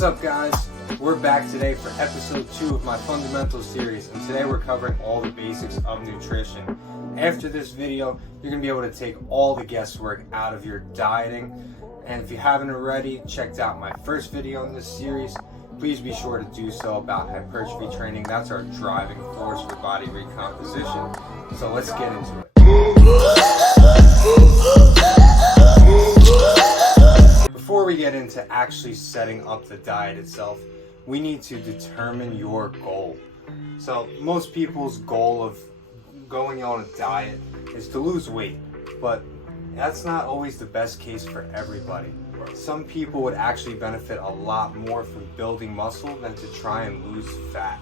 What's up, guys? We're back today for episode 2 of my fundamentals series, and today we're covering all the basics of nutrition. After this video, you're going to be able to take all the guesswork out of your dieting, and if you haven't already checked out my first video in this series, please be sure to do so about hypertrophy training. That's our driving force for body recomposition. So let's get into it. Before we get into actually setting up the diet itself, we need to determine your goal. So most people's goal of going on a diet is to lose weight, but that's not always the best case for everybody. Some people would actually benefit a lot more from building muscle than to try and lose fat.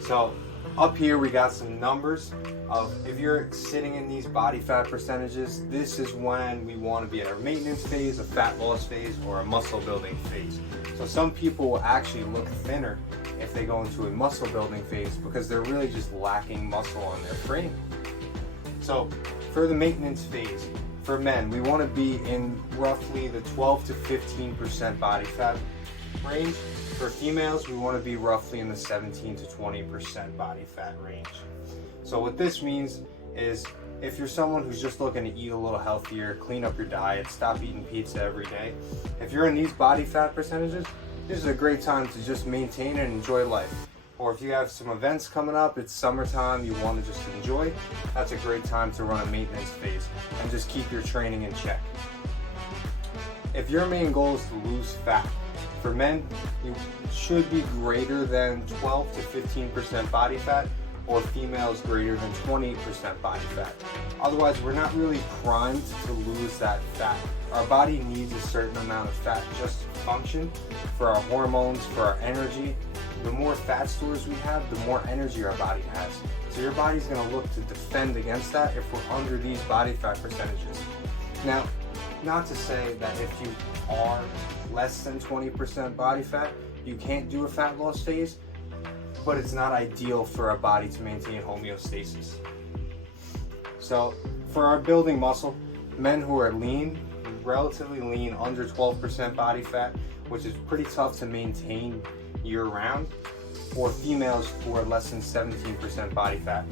So up here we got some numbers of if you're sitting in these body fat percentages, this is when we want to be in our maintenance phase, a fat loss phase, or a muscle building phase. So some people will actually look thinner if they go into a muscle building phase because they're really just lacking muscle on their frame. So for the maintenance phase, for men, we want to be in roughly the 12 to 15% body fat range. For females, we want to be roughly in the 17 to 20% body fat range. So what this means is if you're someone who's just looking to eat a little healthier, clean up your diet, stop eating pizza every day, if you're in these body fat percentages, this is a great time to just maintain and enjoy life. Or if you have some events coming up, it's summertime, you want to just enjoy, that's a great time to run a maintenance phase and just keep your training in check. If your main goal is to lose fat, for men, you should be greater than 12 to 15% body fat, or females greater than 20% body fat. Otherwise, we're not really primed to lose that fat. Our body needs a certain amount of fat just to function, for our hormones, for our energy. The more fat stores we have, the more energy our body has. So your body's gonna look to defend against that if we're under these body fat percentages. Now, not to say that if you are less than 20% body fat, you can't do a fat loss phase, but it's not ideal for our body to maintain homeostasis. So for our building muscle, men who are lean, relatively lean, under 12% body fat, which is pretty tough to maintain year round, or females who are less than 17% body fat,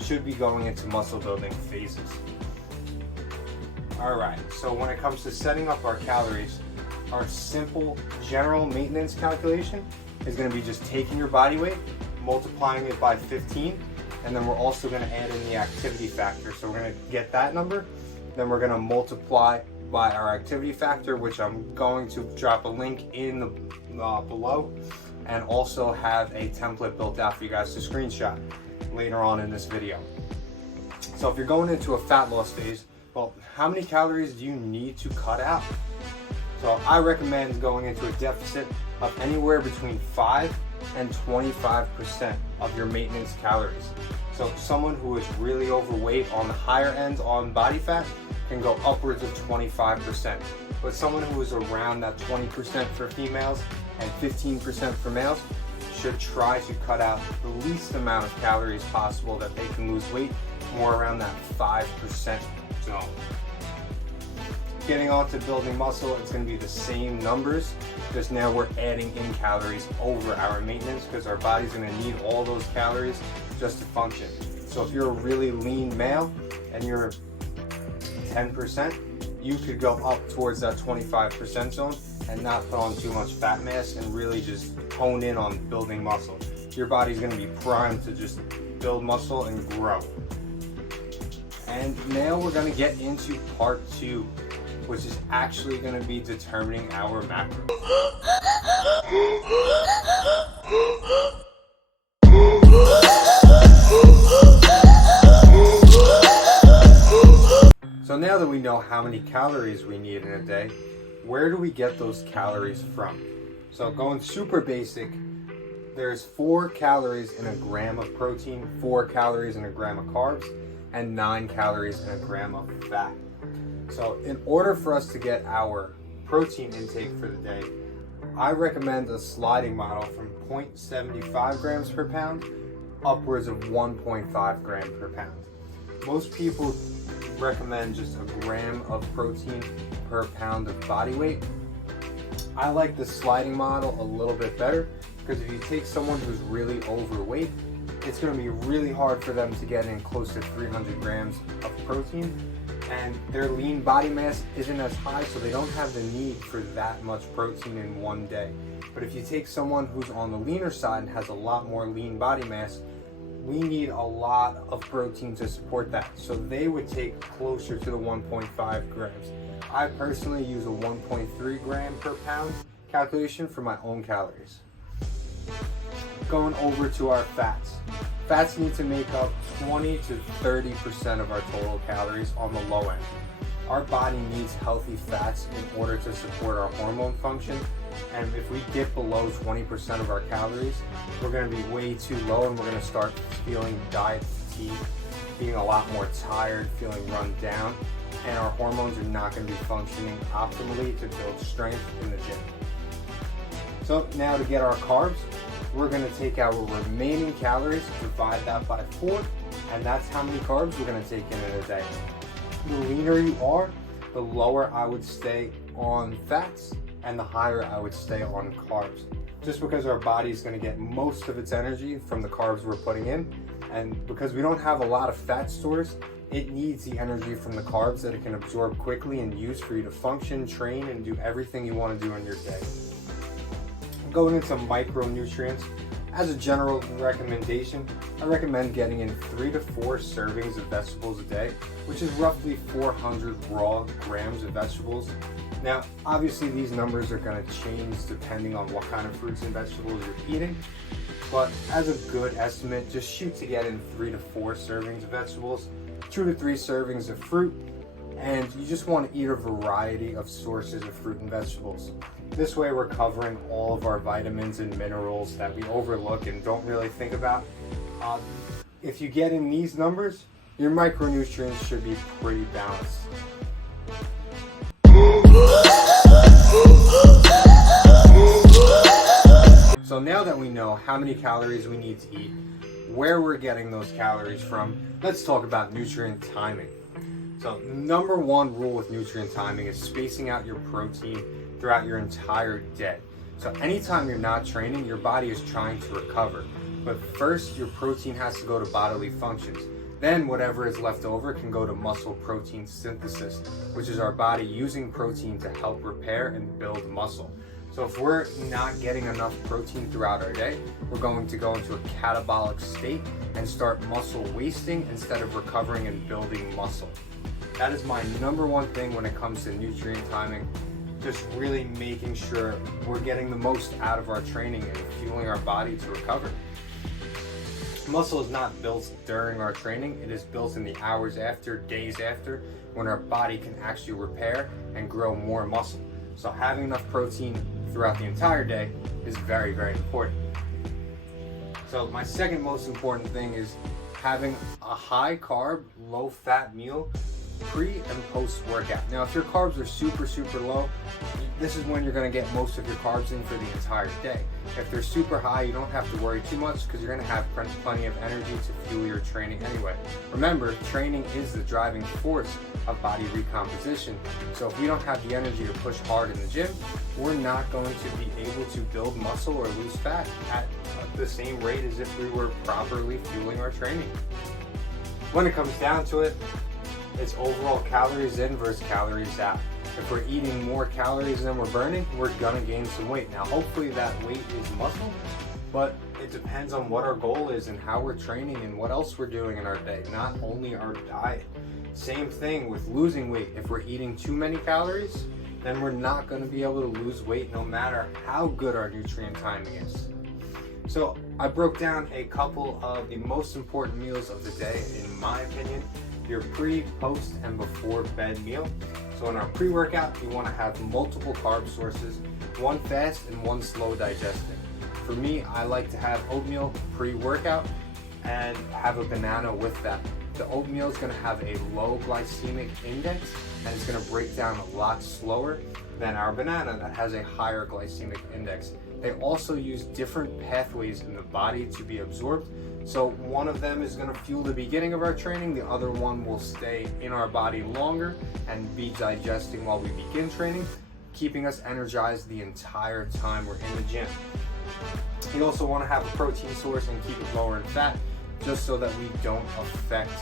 should be going into muscle building phases. Alright, so when it comes to setting up our calories, our simple general maintenance calculation is going to be just taking your body weight, multiplying it by 15, and then we're also going to add in the activity factor. So we're going to get that number, then we're going to multiply by our activity factor, which I'm going to drop a link in the below, and also have a template built out for you guys to screenshot later on in this video. So if you're going into a fat loss phase, well, how many calories do you need to cut out? So I recommend going into a deficit of anywhere between 5 and 25% of your maintenance calories. So someone who is really overweight on the higher end on body fat can go upwards of 25%. But someone who is around that 20% for females and 15% for males should try to cut out the least amount of calories possible that they can lose weight, more around that 5% zone. Getting on to building muscle, it's going to be the same numbers, just now we're adding in calories over our maintenance because our body's going to need all those calories just to function. So if you're a really lean male and you're 10%, you could go up towards that 25% zone and not put on too much fat mass and really just hone in on building muscle. Your body's going to be primed to just build muscle and grow. And now we're going to get into part 2, which is actually going to be determining our macros. So now that we know how many calories we need in a day, where do we get those calories from? So going super basic, there's 4 calories in a gram of protein, 4 calories in a gram of carbs, and 9 calories in a gram of fat. So in order for us to get our protein intake for the day, I recommend a sliding model from 0.75 grams per pound upwards of 1.5 grams per pound. Most people recommend just a gram of protein per pound of body weight. I like the sliding model a little bit better because if you take someone who's really overweight, it's going to be really hard for them to get in close to 300 grams of protein, and their lean body mass isn't as high, so they don't have the need for that much protein in one day. But if you take someone who's on the leaner side and has a lot more lean body mass, we need a lot of protein to support that. So they would take closer to the 1.5 grams. I personally use a 1.3 gram per pound calculation for my own calories. Going over to our fats. Fats need to make up 20 to 30% of our total calories on the low end. Our body needs healthy fats in order to support our hormone function, and if we dip below 20% of our calories, we're going to be way too low and we're going to start feeling diet fatigue, being a lot more tired, feeling run down, and our hormones are not going to be functioning optimally to build strength in the gym. So now to get our carbs, we're going to take our remaining calories, divide that by 4, and that's how many carbs we're going to take in a day. The leaner you are, the lower I would stay on fats and the higher I would stay on carbs. Just because our body is going to get most of its energy from the carbs we're putting in, and because we don't have a lot of fat stores, it needs the energy from the carbs that it can absorb quickly and use for you to function, train, and do everything you want to do in your day. Going into micronutrients, as a general recommendation, I recommend getting in 3 to 4 servings of vegetables a day, which is roughly 400 raw grams of vegetables. Now, obviously these numbers are going to change depending on what kind of fruits and vegetables you're eating, but as a good estimate, just shoot to get in 3 to 4 servings of vegetables, 2 to 3 servings of fruit, and you just want to eat a variety of sources of fruit and vegetables. This way we're covering all of our vitamins and minerals that we overlook and don't really think about. If you get in these numbers, your micronutrients should be pretty balanced. So now that we know how many calories we need to eat, where we're getting those calories from, let's talk about nutrient timing. So number one rule with nutrient timing is spacing out your protein throughout your entire day. So anytime you're not training, your body is trying to recover. But first, your protein has to go to bodily functions. Then whatever is left over can go to muscle protein synthesis, which is our body using protein to help repair and build muscle. So if we're not getting enough protein throughout our day, we're going to go into a catabolic state and start muscle wasting instead of recovering and building muscle. That is my number one thing when it comes to nutrient timing. Just really making sure we're getting the most out of our training and fueling our body to recover. Muscle is not built during our training, it is built in the hours after, days after, when our body can actually repair and grow more muscle. So having enough protein throughout the entire day is very, very important. So my second most important thing is having a high carb, low fat meal pre and post workout. Now, if your carbs are super low, this is when you're going to get most of your carbs in for the entire day. If they're super high, you don't have to worry too much because you're going to have plenty of energy to fuel your training anyway. Remember, training is the driving force of body recomposition. So if we don't have the energy to push hard in the gym, we're not going to be able to build muscle or lose fat at the same rate as if we were properly fueling our training. When it comes down to it, it's overall calories in versus calories out. If we're eating more calories than we're burning, we're gonna gain some weight. Now, hopefully that weight is muscle, but it depends on what our goal is and how we're training and what else we're doing in our day, not only our diet. Same thing with losing weight. If we're eating too many calories, then we're not gonna be able to lose weight no matter how good our nutrient timing is. So I broke down a couple of the most important meals of the day, in my opinion. Your pre, post, and before bed meal. So in our pre-workout, you want to have multiple carb sources, one fast and one slow digesting. For me, I like to have oatmeal pre-workout and have a banana with that. The oatmeal is going to have a low glycemic index and it's going to break down a lot slower than our banana that has a higher glycemic index. They also use different pathways in the body to be absorbed. So one of them is going to fuel the beginning of our training, the other one will stay in our body longer and be digesting while we begin training. keeping us energized the entire time we're in the gym. You also want to have a protein source and keep it lower in fat, just so that we don't affect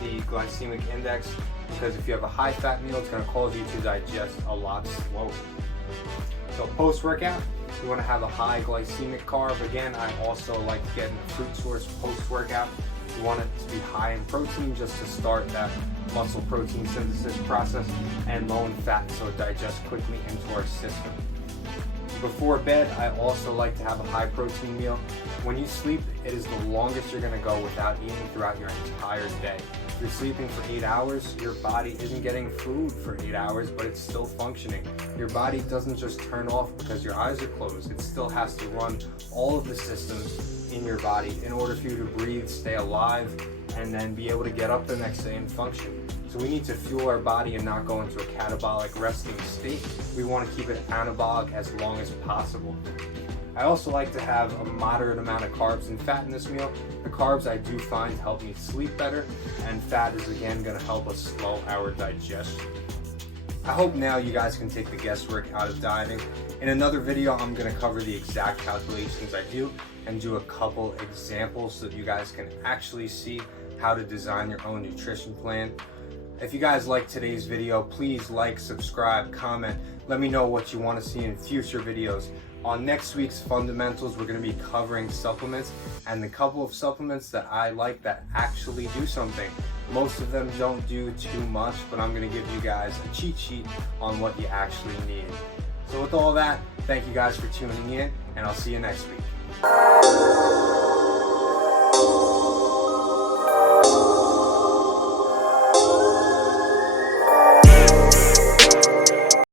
the glycemic index, because if you have a high fat meal, it's going to cause you to digest a lot slower. So post-workout, you want to have a high glycemic carb. Again, I also like getting a fruit source post-workout. You want it to be high in protein just to start that muscle protein synthesis process, and low in fat so it digests quickly into our system. Before bed, I also like to have a high protein meal. When you sleep, it is the longest you're going to go without eating throughout your entire day. If you're sleeping for 8 hours, your body isn't getting food for 8 hours, but it's still functioning. Your body doesn't just turn off because your eyes are closed. It still has to run all of the systems in your body in order for you to breathe, stay alive, and then be able to get up the next day and function. So we need to fuel our body and not go into a catabolic resting state. We want to keep it anabolic as long as possible. I also like to have a moderate amount of carbs and fat in this meal. The carbs I do find help me sleep better, and fat is again going to help us slow our digestion. I hope now you guys can take the guesswork out of dieting. In another video, I'm going to cover the exact calculations I do and do a couple examples so that you guys can actually see how to design your own nutrition plan. If you guys like today's video, please like, subscribe, comment. Let me know what you want to see in future videos. On next week's fundamentals, we're going to be covering supplements, and the couple of supplements that I like that actually do something. Most of them don't do too much, but I'm going to give you guys a cheat sheet on what you actually need. So with all that, thank you guys for tuning in, and I'll see you next week.